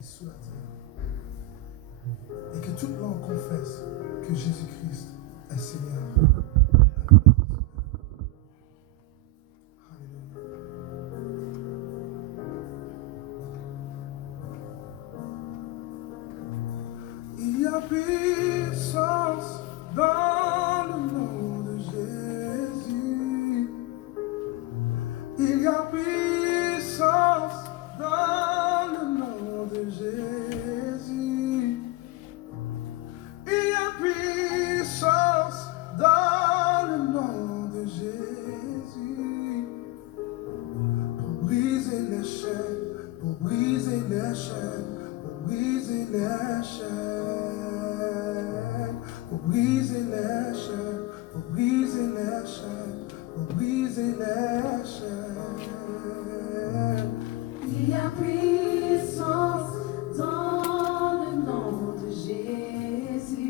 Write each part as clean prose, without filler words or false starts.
sous la terre. Et que toute langue confesse que Jésus-Christ est Seigneur. Il y a puissance dans le nom de Jésus. Il y a puissance dans le nom de Jésus. Il y a puissance dans le nom de Jésus. Pour briser les chaînes, pour briser les chaînes, pour briser les chaînes, pour briser les chaînes, pour briser les chaînes, pour briser les chaînes. Il y a puissance dans le nom de Jésus.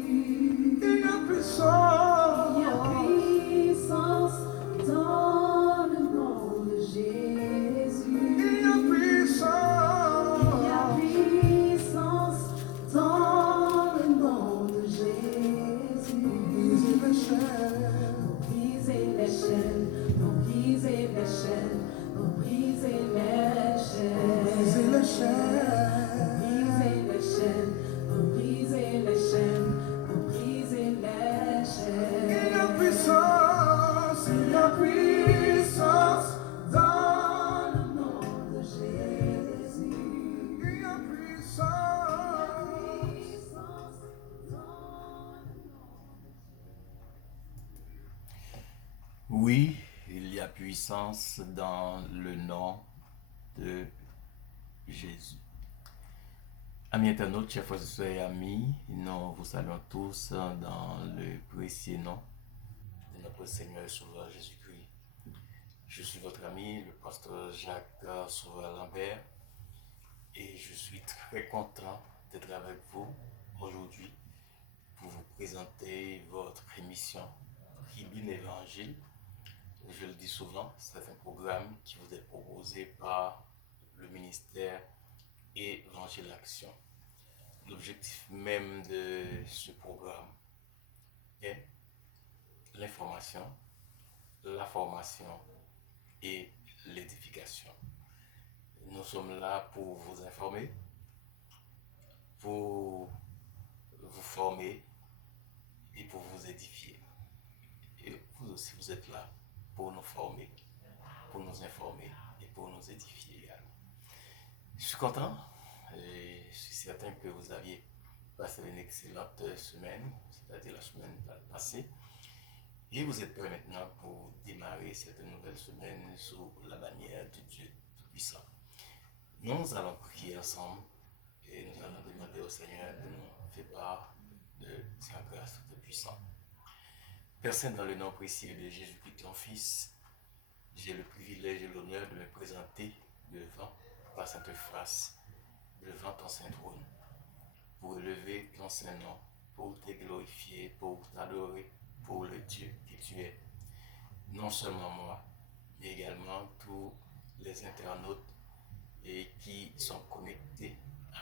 Il y a puissance. Il y a puissance dans le nom de Jésus. Il y a puissance. Il y a puissance dans le nom de Jésus. Briser les chaînes. Pour briser les chaînes, pour briser les chaînes, pour briser les chaînes. Briser les chaînes. Briser les chaînes, pour briser les chaînes, pour briser les chaînes. Il y a puissance. Il y a puissance dans le nom de Jésus. Il y a puissance. Puissance dans le nom. Oui, il y a puissance dans le nom de Jésus. Amis internautes, chers frères et sœurs et amis, nous vous saluons tous dans le précieux nom de notre Seigneur et Sauveur Jésus-Christ. Je suis votre ami, le pasteur Jacques Sauveur-Lambert, et je suis très content d'être avec vous aujourd'hui pour vous présenter votre émission Tribune Évangile. Je le dis souvent, c'est un programme qui vous est proposé par le ministère Évangile Action. L'objectif même de ce programme est l'information, la formation et l'édification. Nous sommes là pour vous informer, pour vous former et pour vous édifier. Et vous aussi, vous êtes là pour nous former, pour nous informer et pour nous édifier également. Je suis content et je suis certain que vous aviez passé une excellente semaine, c'est-à-dire la semaine passée. Et vous êtes prêts maintenant pour démarrer cette nouvelle semaine sous la bannière de Dieu Tout-Puissant. Nous allons prier ensemble et nous allons demander au Seigneur de nous faire part de sa grâce Tout-Puissant. Père Saint, dans le nom précieux de Jésus-Christ, ton Fils, j'ai le privilège et l'honneur de me présenter devant ta sainte face, devant ton saint trône, pour élever ton saint nom, pour te glorifier, pour t'adorer, pour le Dieu que tu es. Non seulement moi, mais également tous les internautes et qui sont connectés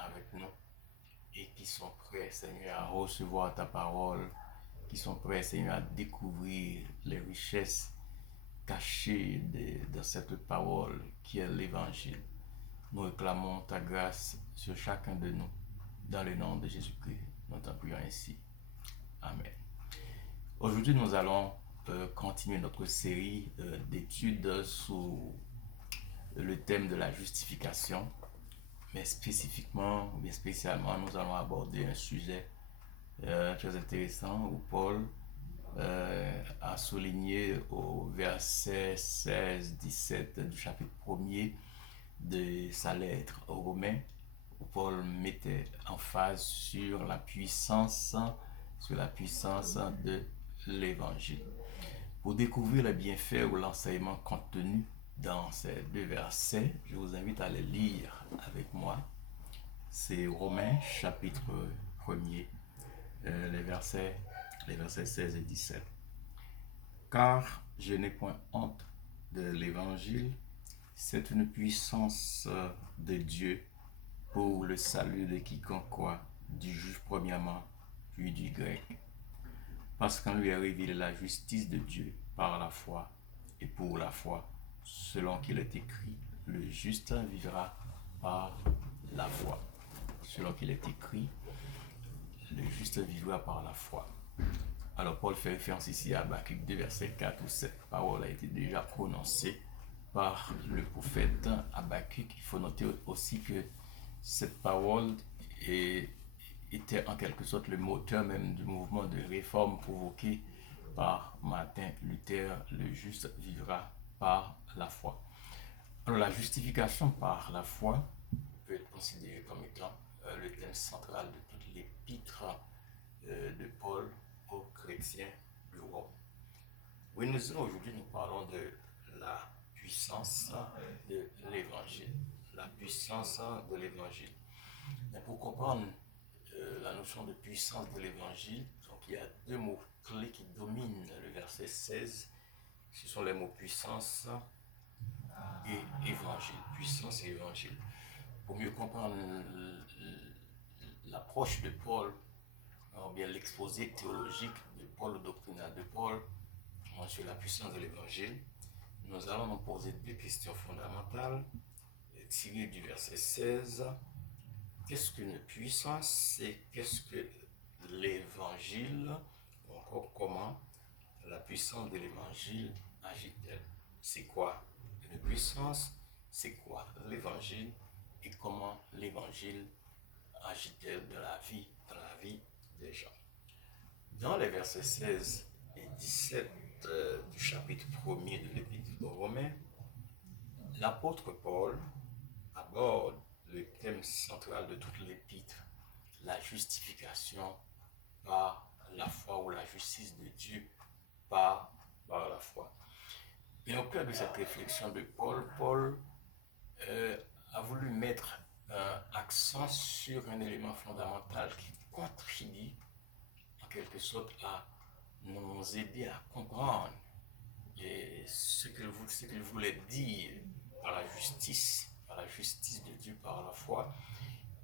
avec nous et qui sont prêts, Seigneur, à recevoir ta parole, qui sont prêts, Seigneur, à découvrir les richesses cachées dans cette parole qui est l'Évangile. Nous réclamons ta grâce sur chacun de nous, dans le nom de Jésus-Christ. Nous t'en prions ainsi. Amen. Aujourd'hui, nous allons continuer notre série d'études sur le thème de la justification, mais spécifiquement, ou bien spécialement, nous allons aborder un sujet très intéressant où Paul a souligné au verset 16-17 du chapitre 1er de sa lettre aux Romains, où Paul mettait emphase sur la puissance de l'Évangile. Pour découvrir les bienfaits ou l'enseignement contenu dans ces deux versets, je vous invite à les lire avec moi. C'est Romains chapitre 1er, les versets 16 et 17. Car je n'ai point honte de l'Évangile, c'est une puissance de Dieu pour le salut de quiconque croit, du juif premièrement, puis du grec. Parce qu'on lui a révélé la justice de Dieu par la foi et pour la foi, selon qu'il est écrit, le juste vivra par la foi. Selon qu'il est écrit, le juste vivra par la foi. Alors Paul fait référence ici à Habakkuk 2, verset 4 où cette parole a été déjà prononcée par le prophète Habakkuk. Il faut noter aussi que cette parole était en quelque sorte le moteur même du mouvement de réforme provoqué par Martin Luther. Le juste vivra par la foi. Alors la justification par la foi peut être considérée comme étant le thème central de toute l'épître de Paul aux chrétiens de Rome. Oui, aujourd'hui, nous parlons de la puissance de l'évangile. La puissance de l'évangile. Mais pour comprendre la notion de puissance de l'évangile, donc il y a deux mots clés qui dominent le verset 16. Ce sont les mots puissance et évangile. Puissance et évangile. Pour mieux comprendre l'approche de Paul, ou bien l'exposé théologique de Paul, le doctrinal de Paul sur la puissance de l'évangile, nous allons nous poser deux questions fondamentales tirées du verset 16. Qu'est-ce qu'une puissance et qu'est-ce que l'évangile? Encore comment la puissance de l'évangile agit-elle? C'est quoi une puissance? C'est quoi l'évangile? Et comment l'évangile agit-elle dans la vie des gens? Dans les versets 16 et 17 du chapitre 1er de l'Épître aux Romains, l'apôtre Paul aborde le thème central de toute l'Épître, la justification par la foi ou la justice de Dieu par la foi. Et au cœur de cette réflexion de Paul a voulu mettre un accent sur un élément fondamental qui contribue en quelque sorte à nous aider à comprendre ce qu'il voulait dire par la justice de Dieu par la foi.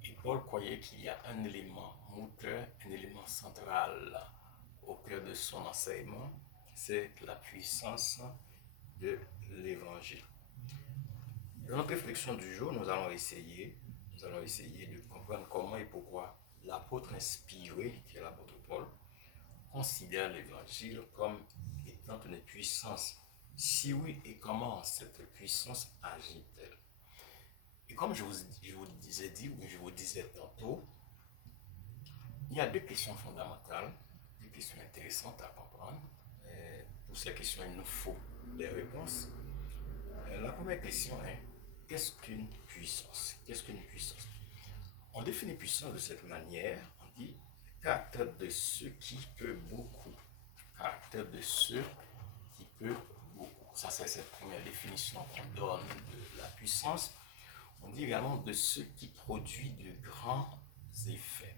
Et Paul croyait qu'il y a un élément moteur, un élément central au cœur de son enseignement, c'est la puissance de l'évangile. Dans notre réflexion du jour, nous allons essayer de comprendre comment et pourquoi l'apôtre inspiré, qui est l'apôtre Paul, considère l'évangile comme étant une puissance. Si oui, et comment cette puissance agit-elle? Et comme je vous disais tantôt, il y a deux questions fondamentales, deux questions intéressantes à comprendre. Pour ces questions, il nous faut des réponses. La première question est, qu'est-ce qu'une puissance? Qu'est-ce qu'une puissance? On définit puissance de cette manière, on dit caractère de ceux qui peut beaucoup. Caractère de ceux qui peut beaucoup. Ça, c'est cette première définition qu'on donne de la puissance. On dit également de ceux qui produisent de grands effets.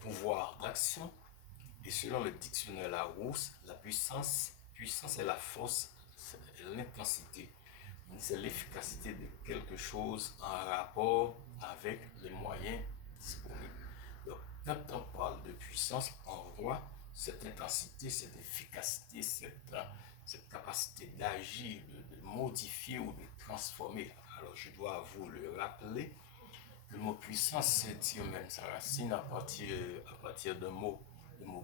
Pouvoir d'action. Et selon le dictionnaire Larousse, la puissance est la force, c'est l'intensité. C'est l'efficacité de quelque chose en rapport avec les moyens disponibles. Donc, quand on parle de puissance, on voit cette intensité, cette efficacité, cette capacité d'agir, de modifier ou de transformer. Alors, je dois vous le rappeler. Le mot puissance, c'est tire même sa racine à partir d'un mot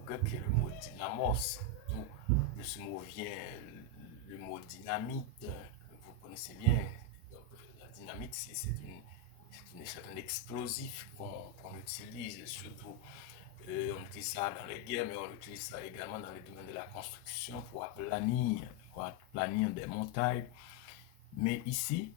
grec qui est le mot dynamos. De ce mot vient le mot dynamite. Vous connaissez bien. Donc, la dynamite, c'est un explosif qu'on utilise, surtout on utilise ça dans les guerres, mais on utilise ça également dans les domaines de la construction pour aplanir des montagnes. Mais ici,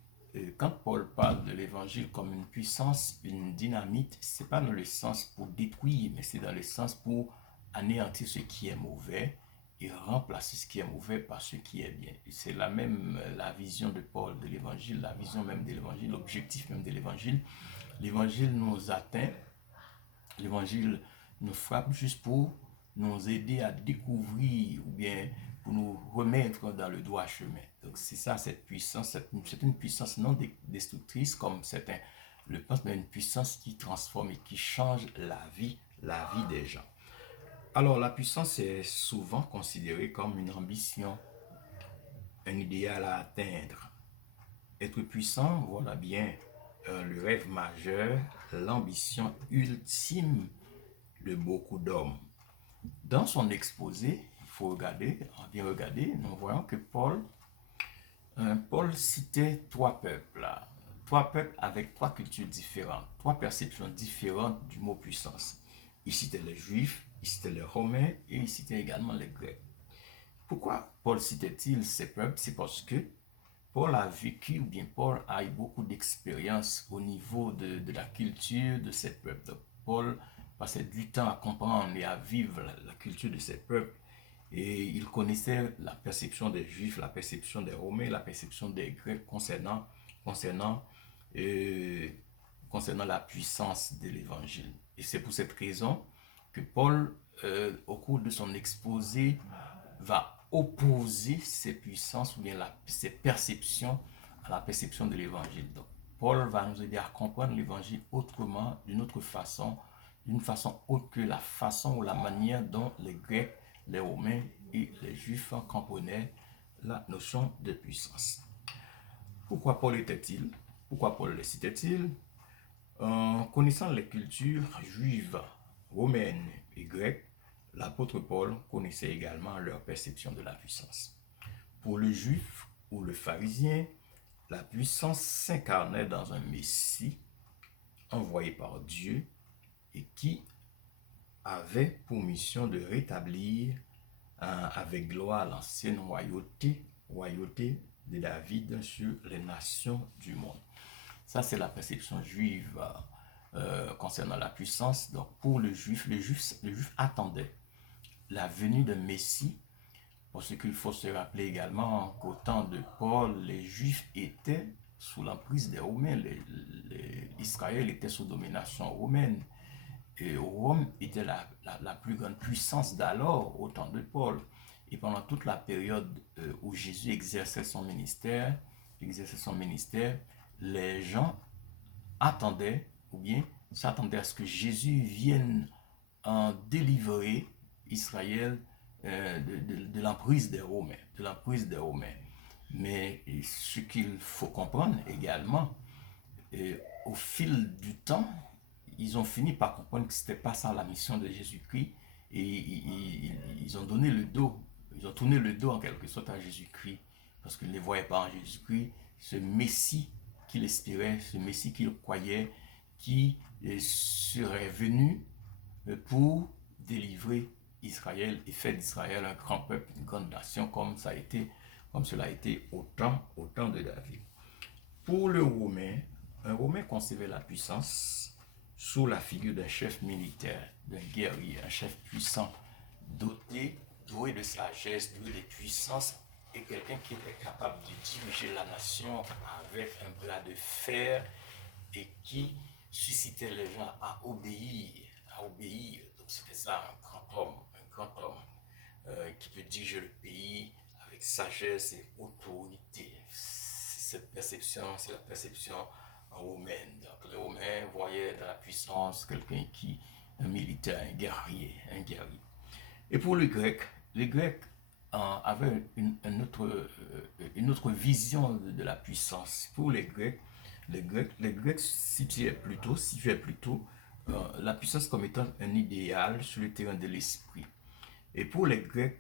quand Paul parle de l'évangile comme une puissance, une dynamite, c'est pas dans le sens pour détruire, mais c'est dans le sens pour anéantir ce qui est mauvais et remplacer ce qui est mauvais par ce qui est bien. Et c'est la vision de Paul de l'évangile, la vision même de l'évangile, l'objectif même de l'évangile. L'évangile nous atteint, l'évangile nous frappe juste pour nous aider à découvrir ou bien pour nous remettre dans le droit chemin. Donc c'est ça, cette puissance, c'est une puissance non destructrice comme certains le prince, mais une puissance qui transforme et qui change la vie des gens. Alors, la puissance est souvent considérée comme une ambition, un idéal à atteindre. Être puissant, voilà bien le rêve majeur, l'ambition ultime de beaucoup d'hommes. Dans son exposé, il faut regarder, bien regarder, nous voyons que Paul citait trois peuples, trois peuples avec trois cultures différentes, trois perceptions différentes du mot puissance. Il citait les Juifs, il citait les Romains et il citait également les Grecs. Pourquoi Paul citait-il ces peuples? C'est parce que Paul a vécu, ou bien Paul a eu beaucoup d'expérience au niveau de la culture de ces peuples. Donc, Paul passait du temps à comprendre et à vivre la culture de ces peuples. Et il connaissait la perception des Juifs, la perception des Romains, la perception des Grecs concernant la puissance de l'Évangile. Et c'est pour cette raison que Paul, au cours de son exposé, va opposer ces puissances ou bien ces perceptions à la perception de l'Évangile. Donc, Paul va nous aider à comprendre l'Évangile autrement, d'une autre façon, d'une façon autre que la façon ou la manière dont les Grecs, les Romains et les Juifs comprenaient la notion de puissance. Pourquoi Paul était-il? Pourquoi Paul les citait-il? En connaissant les cultures juives, romaines et grecques, l'apôtre Paul connaissait également leur perception de la puissance. Pour le juif ou le pharisien, la puissance s'incarnait dans un Messie envoyé par Dieu et qui avait pour mission de rétablir avec gloire l'ancienne royauté de David sur les nations du monde. Ça, c'est la perception juive concernant la puissance. Donc, pour le juif attendait la venue d'un Messie, parce qu'il faut se rappeler également qu'au temps de Paul, les Juifs étaient sous l'emprise des Romains. Israël était sous domination romaine. Et Rome était la plus grande puissance d'alors, au temps de Paul. Et pendant toute la période où Jésus exerçait son ministère, les gens attendaient, ou bien s'attendaient à ce que Jésus vienne en délivrer Israël de l'emprise des Romains. Mais ce qu'il faut comprendre également, au fil du temps, ils ont fini par comprendre que ce n'était pas ça la mission de Jésus-Christ et ils ont donné le dos, ils ont tourné le dos en quelque sorte à Jésus-Christ parce qu'ils ne les voyaient pas en Jésus-Christ, ce Messie qu'il espérait, ce Messie qu'il croyait, qui serait venu pour délivrer Israël et faire d'Israël un grand peuple, une grande nation comme cela a été au temps de David. Pour le Romain, un Romain concevait la puissance sous la figure d'un chef militaire, d'un guerrier, un chef puissant, doué de sagesse, doué de puissance, et quelqu'un qui était capable de diriger la nation avec un bras de fer et qui suscitait les gens à obéir. Donc c'était ça, un grand homme qui peut diriger le pays avec sagesse et autorité. Cette perception, c'est la perception romaine. Donc les Romains voyaient dans la puissance quelqu'un un militaire, un guerrier. Et pour les Grecs avaient une autre vision de la puissance. Pour les Grecs situaient plutôt la puissance comme étant un idéal sur le terrain de l'esprit. Et pour les Grecs,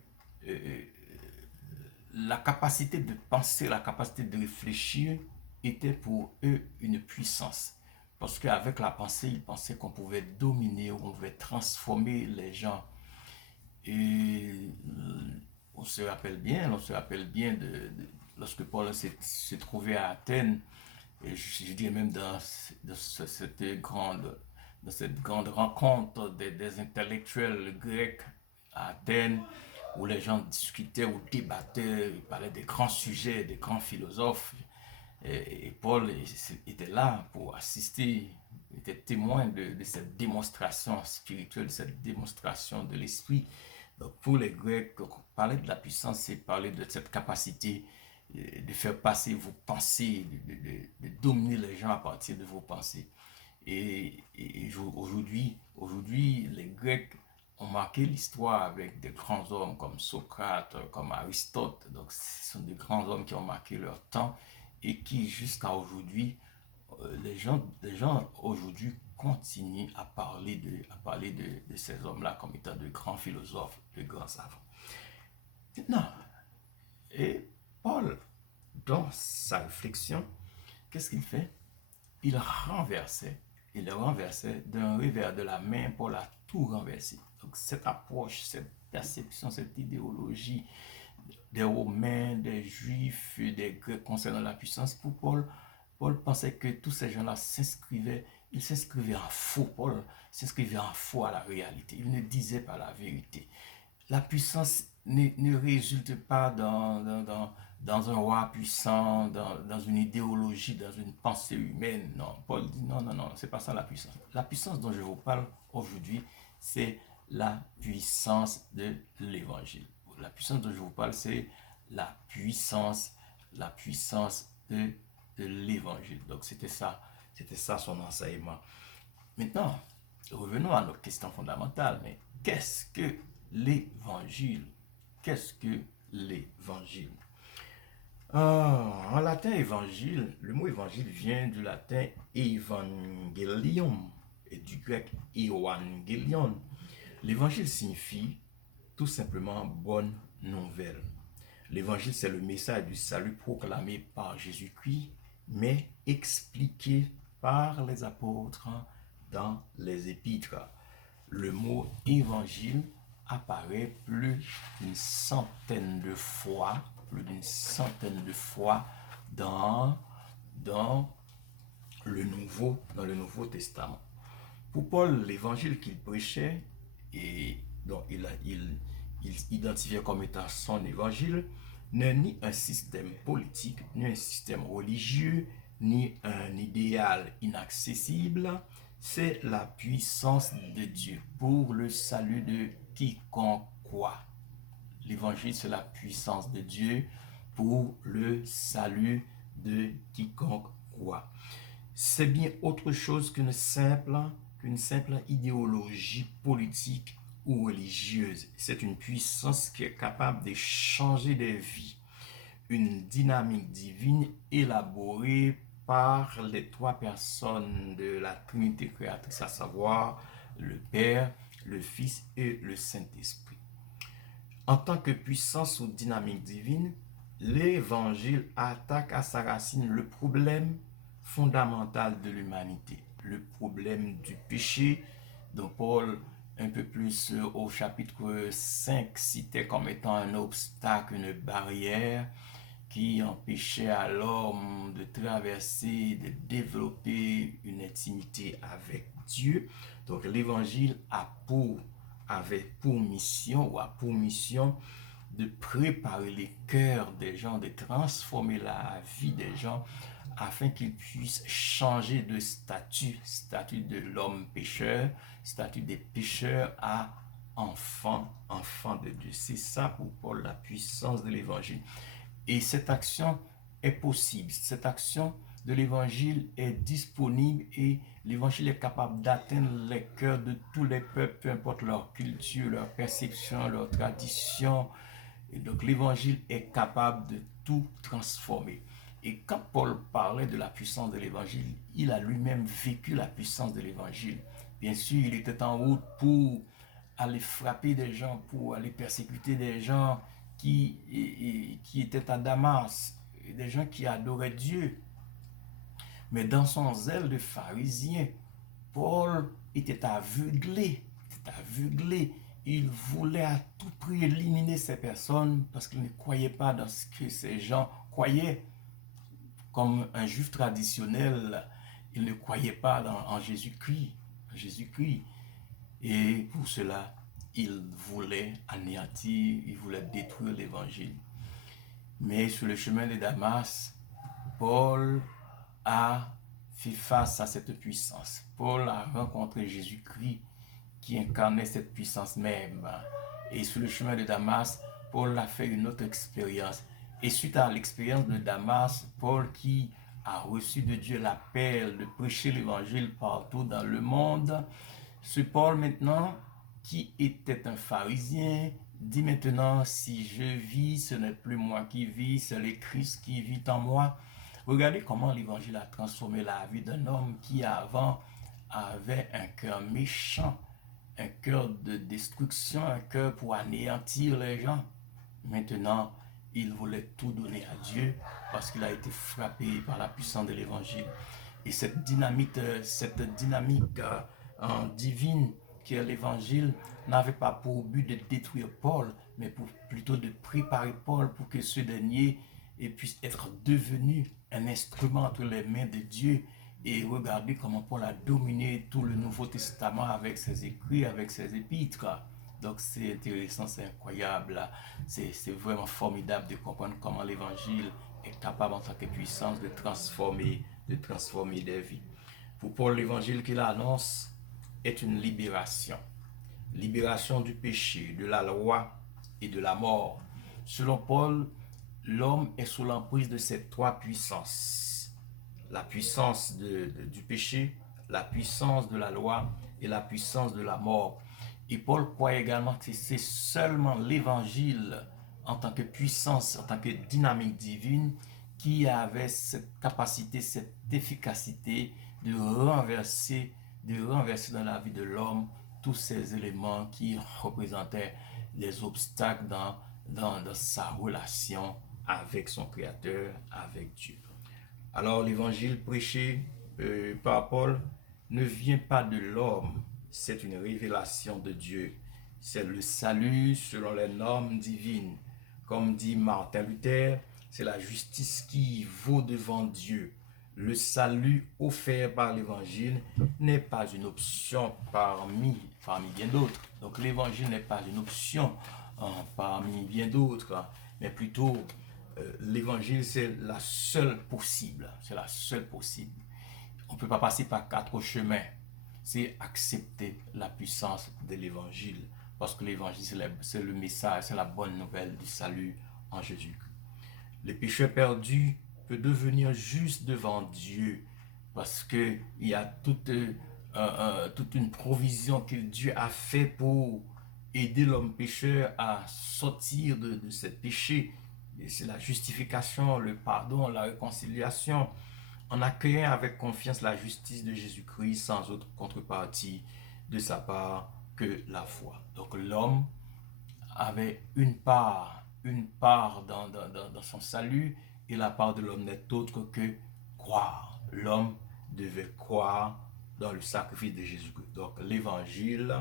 la capacité de penser, la capacité de réfléchir était pour eux une puissance. Parce qu'avec la pensée, ils pensaient qu'on pouvait dominer, on pouvait transformer les gens. Et on se rappelle bien lorsque Paul s'est trouvé à Athènes, et je dirais même dans cette grande rencontre des intellectuels grecs à Athènes, où les gens discutaient ou débattaient, ils parlaient des grands sujets, des grands philosophes. Et Paul était là pour assister, était témoin de cette démonstration spirituelle, de cette démonstration de l'esprit. Donc pour les Grecs, parler de la puissance, c'est parler de cette capacité de faire passer vos pensées, de dominer les gens à partir de vos pensées. Et aujourd'hui, les Grecs ont marqué l'histoire avec des grands hommes comme Socrate, comme Aristote. Donc, ce sont des grands hommes qui ont marqué leur temps et qui, jusqu'à aujourd'hui, les gens aujourd'hui continuent à parler de ces hommes-là comme étant de grands philosophes, de grands savants. Maintenant, et Paul, dans sa réflexion, qu'est-ce qu'il fait? Il le renversait d'un revers de la main. Paul a tout renversé. Donc cette approche, cette perception, cette idéologie des Romains, des Juifs, des Grecs concernant la puissance, pour Paul, Paul pensait que tous ces gens-là ils s'inscrivaient en faux. Paul s'inscrivait en faux à la réalité. Il ne disait pas la vérité. La puissance ne résulte pas dans un roi puissant, dans une idéologie, dans une pensée humaine. Non, Paul dit non, non, non, c'est pas ça la puissance. La puissance dont je vous parle aujourd'hui, c'est la puissance de l'évangile. La puissance dont je vous parle, c'est la puissance de l'évangile. Donc c'était ça son enseignement. Maintenant, revenons à notre question fondamentale. Mais qu'est-ce que l'évangile? Qu'est-ce que l'évangile? En latin, évangile, le mot évangile vient du latin evangelium et du grec evangelion. L'évangile signifie tout simplement bonne nouvelle. L'évangile, c'est le message du salut proclamé par Jésus-Christ, mais expliqué par les apôtres dans les épîtres. Le mot évangile apparaît plus d'une centaine de fois dans le Nouveau Testament. Pour Paul, l'évangile qu'il prêchait et dont il identifiait comme étant son évangile n'est ni un système politique, ni un système religieux, ni un idéal inaccessible. C'est la puissance de Dieu pour le salut de quiconque croit. L'évangile, c'est la puissance de Dieu pour le salut de quiconque croit. C'est bien autre chose qu'une simple idéologie politique ou religieuse. C'est une puissance qui est capable de changer des vies. Une dynamique divine élaborée par les trois personnes de la Trinité créatrice, à savoir le Père, le Fils et le Saint-Esprit. En tant que puissance ou dynamique divine, l'Évangile attaque à sa racine le problème fondamental de l'humanité, le problème du péché, dont Paul, un peu plus au chapitre 5, citait comme étant un obstacle, une barrière qui empêchait à l'homme de traverser, de développer une intimité avec Dieu. Donc l'évangile avait pour mission de préparer les cœurs des gens, de transformer la vie des gens afin qu'ils puissent changer de statut de l'homme pécheur, statut des pécheurs à enfant de Dieu. C'est ça pour Paul la puissance de l'évangile. Et cette action est possible. Cette action de l'évangile est disponible et l'évangile est capable d'atteindre les cœurs de tous les peuples, peu importe leur culture, leur perception, leur tradition. Et donc l'évangile est capable de tout transformer. Et quand Paul parlait de la puissance de l'évangile, il a lui-même vécu la puissance de l'évangile. Bien sûr, il était en route pour aller frapper des gens, pour aller persécuter des gens qui étaient à Damas, des gens qui adoraient Dieu. Mais dans son zèle de pharisien, Paul était aveuglé. Il voulait à tout prix éliminer ces personnes parce qu'il ne croyait pas dans ce que ces gens croyaient. Comme un juif traditionnel, il ne croyait pas en Jésus-Christ. Et pour cela, il voulait anéantir, il voulait détruire l'évangile. Mais sur le chemin de Damas, Paul a fait face à cette puissance. Paul a rencontré Jésus-Christ qui incarnait cette puissance même. Et sur le chemin de Damas, Paul a fait une autre expérience. Et suite à l'expérience de Damas, Paul qui a reçu de Dieu l'appel de prêcher l'évangile partout dans le monde, ce Paul maintenant, qui était un pharisien, dit maintenant, si je vis, ce n'est plus moi qui vis, c'est le Christ qui vit en moi. Regardez comment l'évangile a transformé la vie d'un homme qui avant avait un cœur méchant, un cœur de destruction, un cœur pour anéantir les gens. Maintenant, il voulait tout donner à Dieu parce qu'il a été frappé par la puissance de l'évangile. Et cette dynamique divine qui est l'évangile n'avait pas pour but de détruire Paul, mais plutôt de préparer Paul pour que ce dernier puisse être devenu un instrument entre les mains de Dieu. Et regardez comment Paul a dominé tout le Nouveau Testament avec ses écrits, avec ses épîtres. Donc c'est intéressant, c'est incroyable. C'est vraiment formidable de comprendre comment l'évangile est capable en tant que puissance de transformer des vies. Pour Paul, l'évangile qu'il annonce est une libération. Libération du péché, de la loi et de la mort. Selon Paul, l'homme est sous l'emprise de ces trois puissances. La puissance du péché, la puissance de la loi et la puissance de la mort. Et Paul croit également que c'est seulement l'évangile en tant que puissance, en tant que dynamique divine qui avait cette capacité, cette efficacité de renverser dans la vie de l'homme tous ces éléments qui représentaient des obstacles dans sa relation avec son Créateur, avec Dieu. Alors l'évangile prêché par Paul ne vient pas de l'homme, c'est une révélation de Dieu. C'est le salut selon les normes divines. Comme dit Martin Luther, c'est la justice qui vaut devant Dieu. Le salut offert par l'évangile n'est pas une option parmi bien d'autres. Donc l'évangile n'est pas une option parmi bien d'autres, mais plutôt l'évangile c'est la seule possible. C'est la seule possible. On ne peut pas passer par quatre chemins. C'est accepter la puissance de l'évangile. Parce que l'évangile, c'est le message, c'est la bonne nouvelle du salut en Jésus-Christ. Le pécheur perdu peut devenir juste devant Dieu. Parce qu'il y a toute une provision que Dieu a fait pour aider l'homme pécheur à sortir de ses péchés. Et c'est la justification, le pardon, la réconciliation, en accueillant avec confiance la justice de Jésus-Christ sans autre contrepartie de sa part que la foi. Donc l'homme avait une part dans son salut, et la part de l'homme n'est autre que croire. L'homme devait croire dans le sacrifice de Jésus-Christ. Donc l'évangile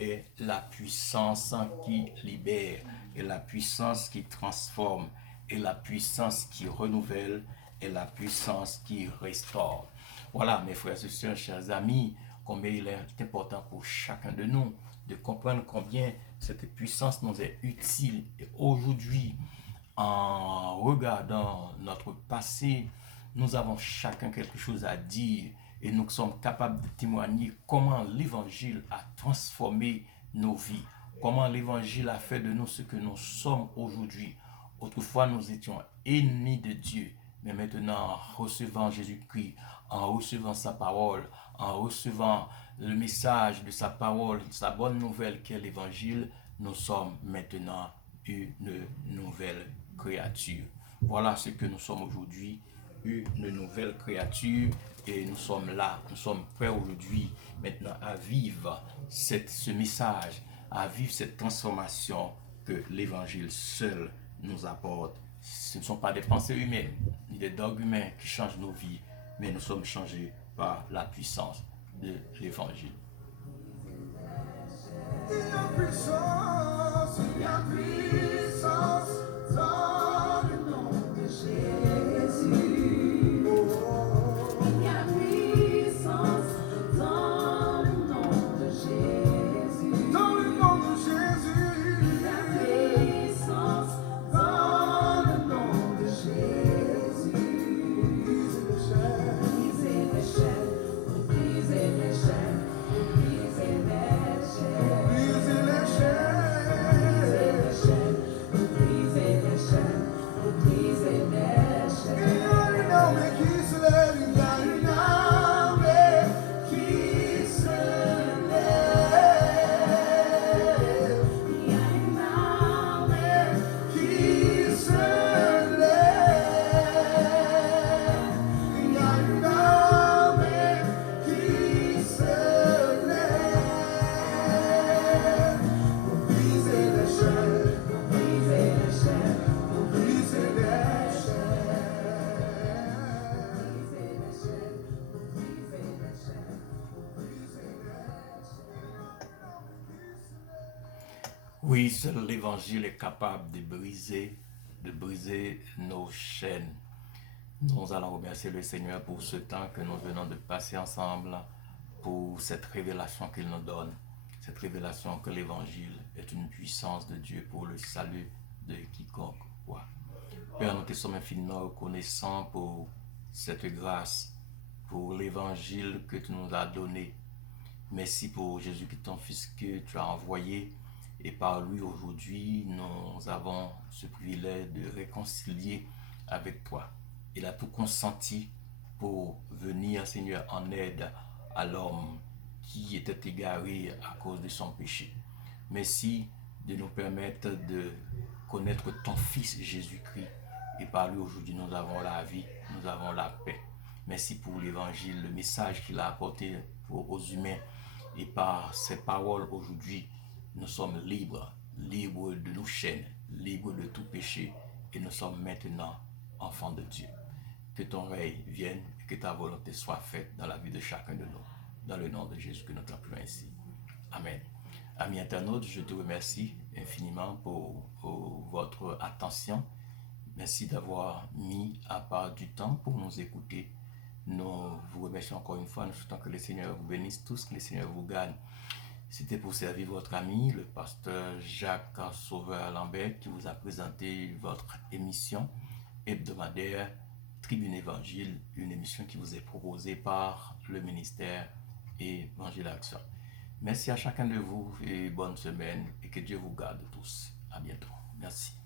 est la puissance qui libère, et la puissance qui transforme, et la puissance qui renouvelle, et la puissance qui restaure. Voilà, mes frères et sœurs, chers amis, combien il est important pour chacun de nous de comprendre combien cette puissance nous est utile. Et aujourd'hui, en regardant notre passé, nous avons chacun quelque chose à dire et nous sommes capables de témoigner comment l'évangile a transformé nos vies, comment l'évangile a fait de nous ce que nous sommes aujourd'hui. Autrefois, nous étions ennemis de Dieu, mais maintenant, en recevant Jésus-Christ, en recevant sa parole, en recevant le message de sa parole, sa bonne nouvelle qu'est l'évangile, nous sommes maintenant une nouvelle créature. Voilà ce que nous sommes aujourd'hui, une nouvelle créature, et nous sommes là, nous sommes prêts aujourd'hui maintenant à vivre ce message, à vivre cette transformation que l'évangile seul nous apporte. Ce ne sont pas des pensées humaines, ni des dogmes humains qui changent nos vies, mais nous sommes changés par la puissance de l'évangile. Il y a puissance dans le nom de Jésus. Il y a puissance dans le nom de Jésus. Dans le nom de Jésus. Il y a puissance dans le nom de Jésus. Briser les chaînes, Briser les chaînes, briser les chaînes, briser les chaînes. briser les chaînes. Oui, seul l'évangile est capable de briser nos chaînes. Nous allons remercier le Seigneur pour ce temps que nous venons de passer ensemble, pour cette révélation qu'il nous donne, cette révélation que l'évangile est une puissance de Dieu pour le salut de quiconque croit. Père, nous te sommes infiniment reconnaissants pour cette grâce, pour l'évangile que tu nous as donné. Merci pour Jésus-Christ, ton Fils que tu as envoyé. Et par lui, aujourd'hui, nous avons ce privilège de réconcilier avec toi. Il a tout consenti pour venir, Seigneur, en aide à l'homme qui était égaré à cause de son péché. Merci de nous permettre de connaître ton Fils Jésus-Christ. Et par lui, aujourd'hui, nous avons la vie, nous avons la paix. Merci pour l'évangile, le message qu'il a apporté aux humains. Et par ces paroles, aujourd'hui, nous sommes libres, libres de nos chaînes, libres de tout péché. Et nous sommes maintenant enfants de Dieu. Que ton règne vienne et que ta volonté soit faite dans la vie de chacun de nous. Dans le nom de Jésus que nous t'appelons ainsi. Amen. Amis internautes, je te remercie infiniment pour votre attention. Merci d'avoir mis à part du temps pour nous écouter. Nous vous remercions encore une fois. Nous souhaitons que le Seigneur vous bénisse tous, que le Seigneur vous garde. C'était pour servir votre ami, le pasteur Jacques Sauveur Lambert, qui vous a présenté votre émission hebdomadaire Tribune Évangile, une émission qui vous est proposée par le ministère Évangile Action. Merci à chacun de vous et bonne semaine et que Dieu vous garde tous. À bientôt. Merci.